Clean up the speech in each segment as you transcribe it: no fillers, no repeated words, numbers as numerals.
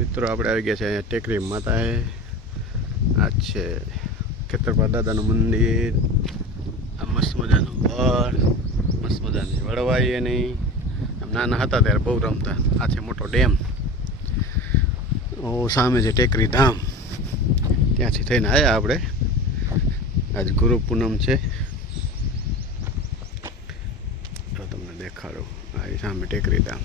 મિત્રો આપણે આવી ગયા છે અહીંયા ટેકરી માતાએ. આ છે ખેતરપા દાદાનું મંદિર. આ મસ્ત મજાનું ઘર, મસ્ત મજાની વળવાઈ એની. આમ નાના હતા ત્યારે બહુ રમતા. આ છે મોટો ડેમ. સામે છે ટેકરી ધામ. ત્યાંથી થઈને આવ્યા આપણે. આજ ગુરુ પૂનમ છે. તો તમને દેખાડું. આ સામે ટેકરી ધામ.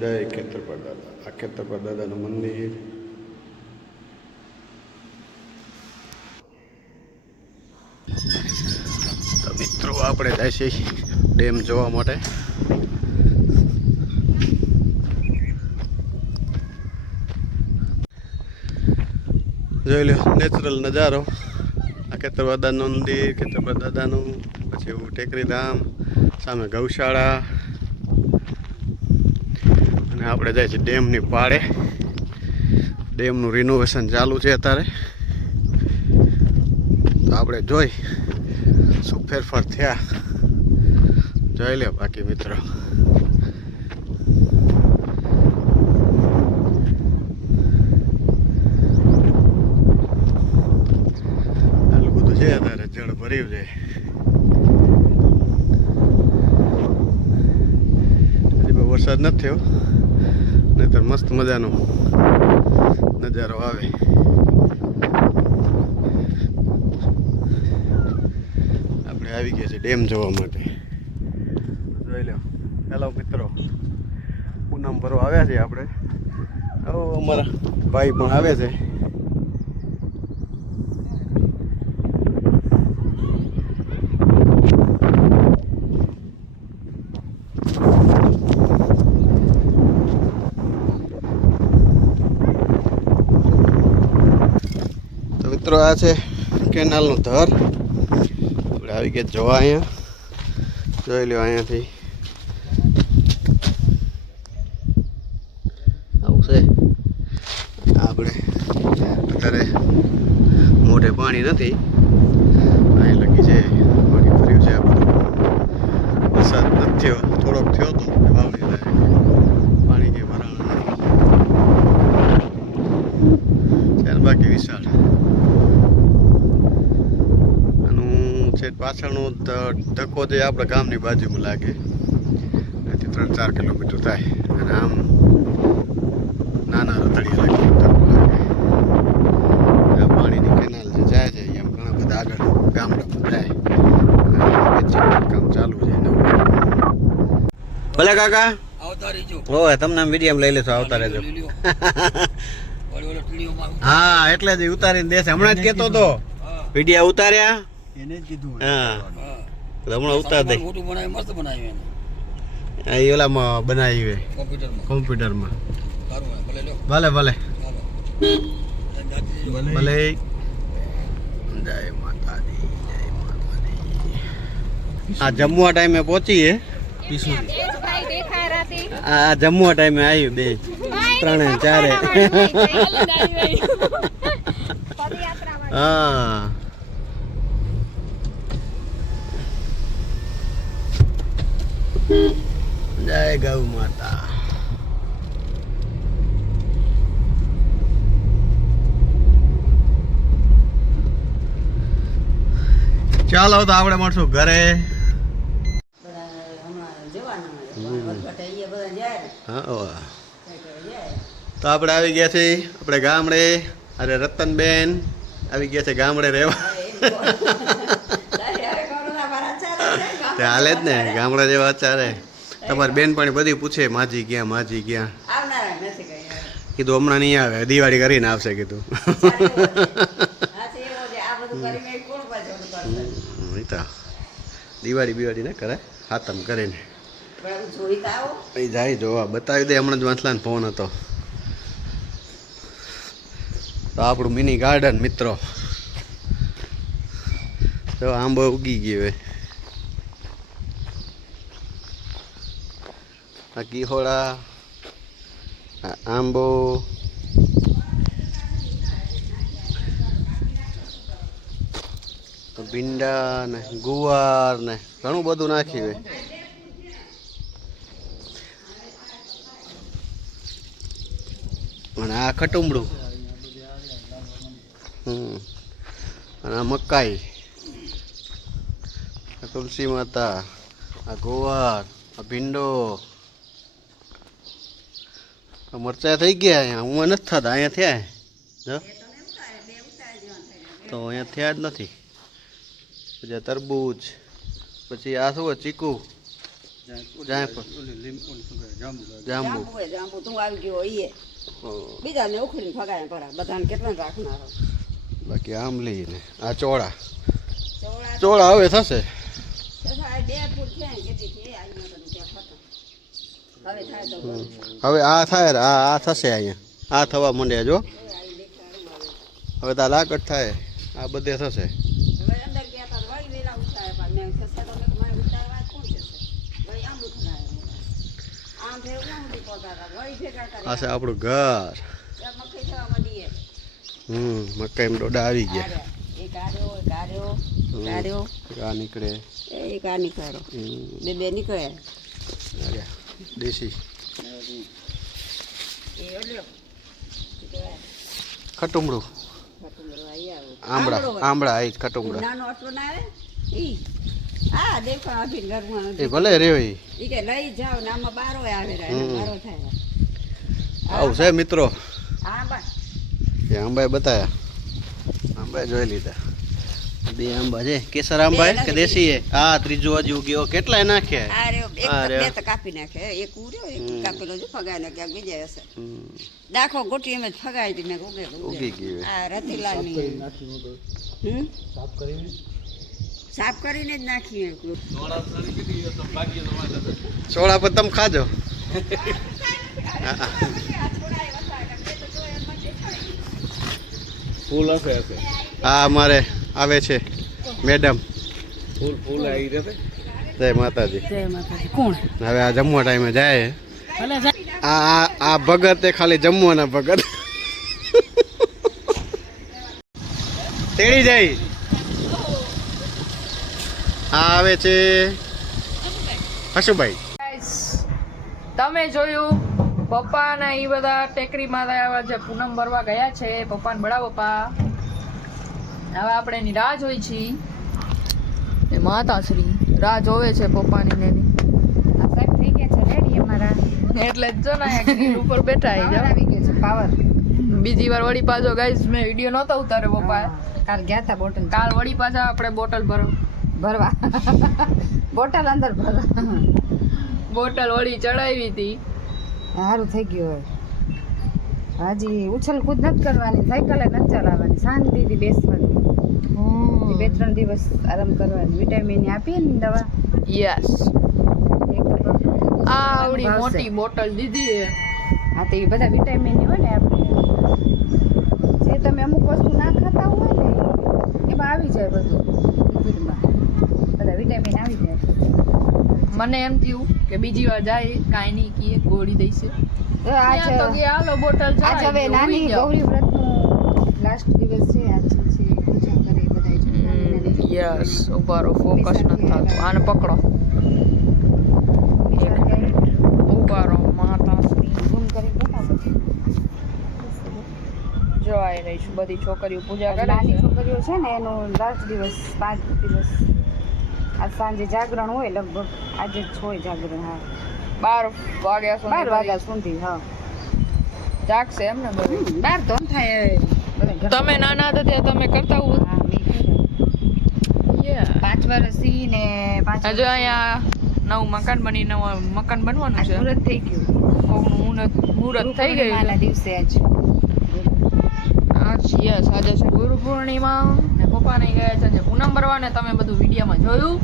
જય ખેતરપા દાદા. આ ખેતરપા દાદાનું મંદિર. તો મિત્રો આપણે જાય છે ડેમ જોવા માટે. જોઈ લો નેચરલ નજારો. આ ખેતરપા દાદાનું મંદિર, ખેતરપા દાદાનું, પછી એવું ટેકરી ધામ, સામે ગૌશાળા. અને આપણે જાય છે ડેમની પાળે. ડેમનું રિનોવેશન ચાલુ છે અત્યારે. તો આપણે જોઈ શું ફેરફાર થયા જોઈ લે બાકી મિત્રો. આટલું બધું છે અત્યારે, જળ ભર્યું છે. હજી વરસાદ નથી થયો, નહીતર મસ્ત મજાનો નજારો આવે. આપણે આવી ગયા છે ડેમ જોવા માટે. જોઈ લો. હેલો મિત્રો, પૂનમ ભરવા આવ્યા છીએ આપણે. અમારા ભાઈ પણ આવે છે. મિત્રો આ છે કેનાલનું ધર. આપણે આવી ગયા જોવા અહીંયા. જોઈ લો અહીંયાથી આવું છે. આપણે અત્યારે મોઢે પાણી નથી, અહીં લગી છે પાણી ભર્યું છે. આ બધું વરસાદ નથી થયો, થોડોક થયો તો વાવણી લાયક. પાણી કે ભરાણ નથી, બાકી વિશાળ. પાછળનો ધક્કો જે આપણા ગામની બાજુમાં લાગે, એથી 3-4 કિલોમીટર થાય. અને આમ નાના રતડિયા લાગે ધક્કો લાગે. આ પાણીની કેનાલ જે જાય છે એમ ઘણા બધા આગળ ગામડામાં જાય. કામ ચાલુ છે. ભલે કાકા હોય તમને મીડિયમ લઈ લેશો, આવતા રહેજો. હા એટલે જ ઉતારીને દેશે. હમણાં જ કેતો તો વિડીયા ઉતાર્યા એને જ કીધું. હા હમણાં ઉતાર દે. મોટું બનાવી, મસ્ત બનાવ્યું. એ ઓલામાં બનાવ્યું કોમ્પ્યુટરમાં. ભલે ભલે ભલે. જય માતાજી, જય માતાજી. આ જમવા ટાઈમે પહોંચીએ. આ જમવા ટાઈમે આવ્યું 2-3-4. હા જય ગૌ માતા. ચાલો તો આપણે મળશું ઘરે. તો આપણે આવી ગયા છીએ આપણે ગામડે. અરે રતનબેન આવી ગયા છે ગામડે રહેવા. તે હાલે જ ને, ગામડા જેવા ચાલે. તમારી બેનપણી બધી પૂછે માજી ક્યાં, માજી ક્યાં. કીધું હમણાં નહીં આવે, દિવાળી કરીને આવશે કીધું. દિવાળી ને કરે હાતમ કરીને જાય જોવા. બતાવી દે, હમણાં જ વાંસલાને ફોન હતો. તો આપણું મિની ગાર્ડન મિત્રો. તો આંબો ઉગી ગયો હોય. આ ગીહોળા, આંબો, તો ભીંડા ને ગુવાર ને ઘણું બધું નાખ્યું હોય. અને આ ખટુંબડું, અને આ મકાઈ, આ તુલસી માતા, આ ગુવાર, આ ભીંડો, આ મરચાં થઈ ગયા અહીંયા. હું નથી થતા, અહીંયા થયા જો તો અહીંયા થયા જ નથી. પછી તરબૂચ, પછી આ શું ચીકુ, જાંબુ. બીજાને ઉખડીને ફગાયા કરા, બધાને કેટલા રાખનાર. બાકી આંબલી ને આ ચોળા. ચોળા હવે થશે. હવે આ થાય, આ થશે અહીંયા. આ થવા માંડ્યા જો. હવે તો લાકડ થાય, આ બધે થશે. આ છે આપણું ઘર. મકાઈ ડોડા આવી ગયા. આ નીકળે, એક આ નીકળ્યો, બે નીકળે. દેશી ખટુંબડું, આંબળા આ ખટુંબડા. એ ભલે રે લઈ જાવ ને આમાં બારો આવે, બારો થાય. આવું છે મિત્રો. એ આંબા બતાયા, આંબા જોઈ લીધા. બે આંબા છે. કેસર આંબા કે દેશી? હા, ત્રીજો હજુ ગયો. કેટલાય નાખ્યા? કાપી નાખે. એક ઉર્યો, એક કાપેલો જો ફગાય ને ક્યાંક બીજા હશે. દાખો ગોટી એમ જ ફગાય હતી મેં. ઉગી ગયું. આ રતીલાલ ની સાફ કરીને જ નાખી. સોળા પર તમે ખાજો. ફૂલ હશે. હા, અમારે આવે છે મેડમ. ફૂલ આવી જશે. જય માતાજી. જય માતાજી. કોણ હવે આ જમવા ટાઈમે જાય. આ ભગત એ ખાલી જમવાના ભગત તેડી જાય. આ આવે છે હશુભાઈ. તમે જોયું પપ્પા ને એ બધા ટેકરીમાં જે પૂનમ ભરવા ગયા છે. પપ્પાને બડા પપ્પા. હવે આપણે એની રાહ જોઈ છીએ. એ માતાશ્રી રાહ જોવે છે પપ્પાની ને એની. સાહેબ થઈ ગયા છે રેડી અમારા. એટલે જ જો ને ગ્રીલ ઉપર બેઠા આવી ગયો છે પાવર. બીજી વાર વળી પાછો ગાઈસ મેં વિડીયો નહોતો ઉતાર્યો પપ્પાએ. કાલ ગયા હતા બોટલ. કાલ વળી પાછા આપણે બોટલ ભરવા બોટલ અંદર ભરવા. બોટલ વળી ચડાવી હતી. સારું થઈ ગયું. હજી ઉછલ કૂદ નથી કરવાની, સાયકલે નથી ચલાવવાની, શાંતિથી બેસવાની. 2-3 દિવસ આરામ કરવાની. વિટામિન આપીએ ને દવા. યસ. આ આવડી મોટી બોટલ દીધી છે. હા, તો એ બધા વિટામિન હોય ને. આપણે જે તમે અમુક વસ્તુ ના ખાતા હોય ને એમાં આવી જાય બધું. લિક્વિડમાં બધા વિટામિન આવી જાય. મને એમ થયું કે બીજી વાર જાય કાંઈ નહીં કીએ ગોળી દઈશે. આજ હવે નાની ગૌરી વ્રતનું લાસ્ટ દિવસ છે. આજ છે પૂજા કરે બધા. યસ, ઉભારો ફોકસ નથી થતું. આને પકડો. ઉભારો માતાશ્રી ફોન કરી બતાવો. જો આવી રહીશું. બધી છોકરીઓ પૂજા કરે નાની છે. છોકરીઓ છે ને એનો લાસ્ટ દિવસ 5 દિવસ. આજ સાંજે જાગરણ હોય લગભગ. આજે જ હોય જાગરણ. હા, 12 વાગ્યા સુધી. 12 વાગ્યા સુધી. હા, જાગશે એમ ને બધું. 12 તો થાય. તમે નાના હતા ત્યાં તમે કરતા હો? હા, મેં કર્યા. 5 વર્ષથી ને 5. હજુ અહીંયા નવું મકાન બનવાનું છે. મુહૂર્ત થઈ ગયું. કોકનું મુહૂર્ત થઈ ગયું પૂર્ણિમાના દિવસે આજ. યસ, આજે છે ગુરુ પૂર્ણિમા ને પપ્પાને ગયા છે પૂનમ ભરવા ને તમે બધું વિડીયોમાં જોયું.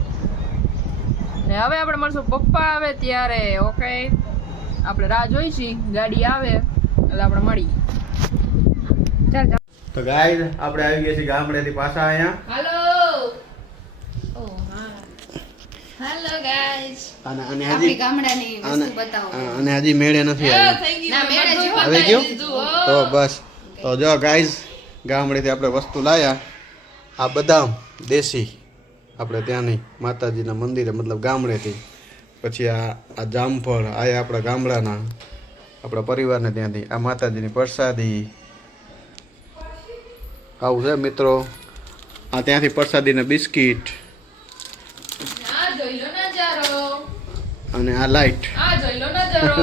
ને હવે આપણે મળશું પપ્પા આવે ત્યારે. ઓકે, આપણે રાહ જોઈ છીએ. ગાડી આવે એટલે આપણે મળી. ચાલ. તો ગાઈઝ આપણે આવી ગયા છીએ ગામડેથી પાછા અહીંયા. હેલો. ઓ હા, હેલો ગાઈસ. અને આપણી ગામડાની વસ્તુ બતાવો. અને હજી મેળે નથી આવી. થઈ ગયું. ના, મેળે જેવું આવી ગયું તો બસ. તો જો ગાઈઝ ગામડેથી આપણે વસ્તુ લાયા. આ બદામ દેશી આપણે ત્યાંની માતાજીના મંદિરે મતલબ ગામડેથી. પછી આ જામફળ આ આપણા ગામડાના આપણા પરિવારને ત્યાંથી. આ માતાજીની પ્રસાદી આવું છે મિત્રો. આ ત્યાંથી પ્રસાદીના બિસ્કિટ આ જોઈ લો નજારો. અને આ લાઈટ. આ જોઈ લો નજારો.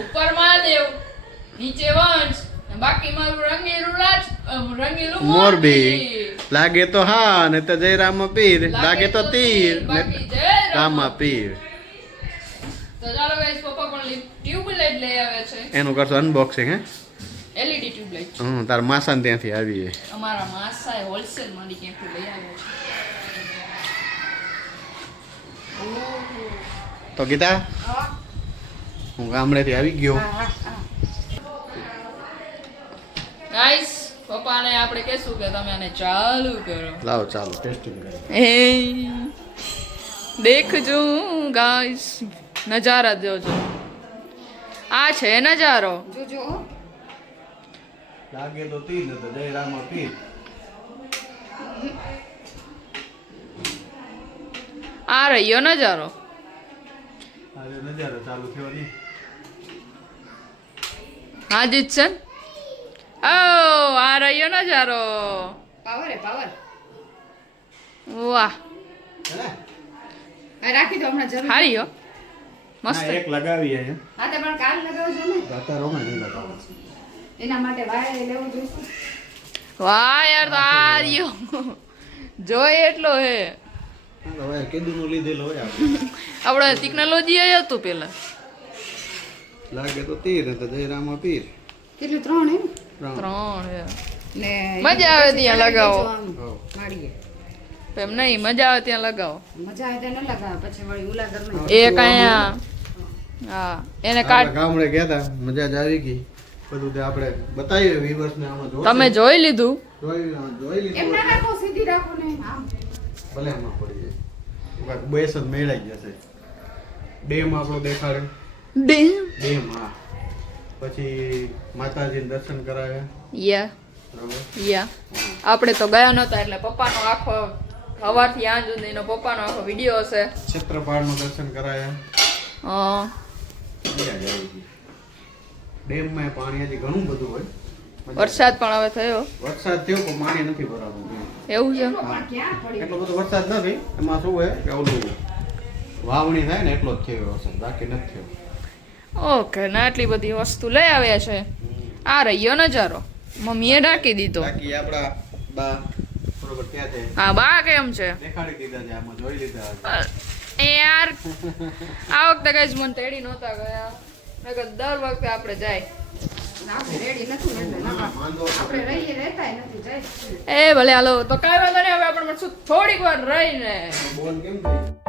ઉપર મહાદેવ, નીચે વંશ, બાકી મારું રંગીલું મોરબી. લાગે તો હા ને તો જય રામા પીર, લાગે તો તીર ને બાકી જય રામા પીર. તો ચાલો ગાઈસ, પપ્પા પણ ટ્યુબલાઇટ લઈ આવે છે. એનું કરશું અનબોક્સિંગ. હે એલઈડી ટ્યુબલાઇટ. તાર માસાને ત્યાંથી આવી. અમારા માસાએ હોલસેલ માંથી ક્યાંથી લઈ આવ્યો છે. તો ગીતા હું ગામડેથી આવી ગયો. ગાઈસ, પપ્પાને આપણે કહેશું કે તમે આને ચાલુ કરો. લાવો ચાલો ટેસ્ટિંગ કરીએ. એ દેખજો ગાઈસ, નજારા જોજો. આ છે નજારો. જોજો લાગે તો તીર ને તો જય રામા પીર. આ રહ્યો નજારો. આજે નજારો ચાલુ થયો નહીં. હા જીત છે. ઓ આ રહ્યો નજારો. પાવર હે પાવર. વાહ, આ રાખી દો હમણાં જરૂર. હારી હો, મસ્ત. એક લગાવી હે. હા તો પણ કાલ લગાવજો ને. દાતારોમાં નહીં લગાવો. એના માટે વાયર લેવું જોઈશે. વાહ યાર, તો આ રહ્યો જોઈ એટલો હે. હવે કેદુનું લીધેલો હોય આપણે ટેકનોલોજી એ હતું પેલા. લાગે તો તીર ને તો જય રામા પીર. કેટલું 3 એમ 3 હે. ને મજા આવે ત્યાં લગાવો. માડીએ એમ નહીં, મજા આવે ત્યાં લગાવો. મજા આવે ત્યાં ન લગાવે પછી વળી ઉલાગર નહીં. એ કયા હા એને કાઢ. ગામડે ગયા તા, મજા જ આવી ગઈ. બધું તે આપણે બતાવીએ વ્યુઅર્સને. આમાં જોશે. તમે જોઈ લીધું. જોઈ લીધું. એમ ના રાખો, સીધી રાખો ને આમ. ભલે આમાં પડી જાય. બેસ જ મેળાઈ જશે. ડેમ આપણો દેખાડે. ડેમ હા. પછી માતાજીને દર્શન કરાવ્યા. યા બરાબર. યા આપણે તો ગયા નહોતા એટલે પપ્પાનો આખો સવારથી આજ સુધીનો પપ્પાનો આખો વિડીયો હશે. ક્ષેત્રપાળનું દર્શન કરાયા. મજા જ આવી ગઈ. ડેમમાં પાણી હજી ઘણું બધું હોય. વરસાદ પણ હવે થયો. વરસાદ થયો પણ પાણી નથી ભરાતું. એવું છે. પણ ક્યાં પડી એટલો બધો વરસાદ નથી. એમાં શું હોય કે ઓલું વાવણી થાય ને એટલો જ થયો વરસાદ, બાકી નથી થયો. ઓકે, ના આટલી બધી વસ્તુ લઈ આવ્યા છે. આ રહ્યો નજારો. મમ્મીએ ઢાંકી દીધો. બાકી આપણા બા બરોબર ક્યાં છે હા, બા કેમ છે? દેખાડી દીધા છે. આમાં જોઈ લીધા. એ યાર, આ વખતે કઈ મને તેડી નહોતા ગયા. નકર દર વખતે આપણે જાય. આપણે રેડી નથી ને એટલે ના આપણે રહીએ રહેતા નથી જાય. એ ભલે હાલો, તો કાંઈ વાંધો નહીં. હવે આપણે મળશું થોડીક વાર રહીને. બોલ કેમ થાય?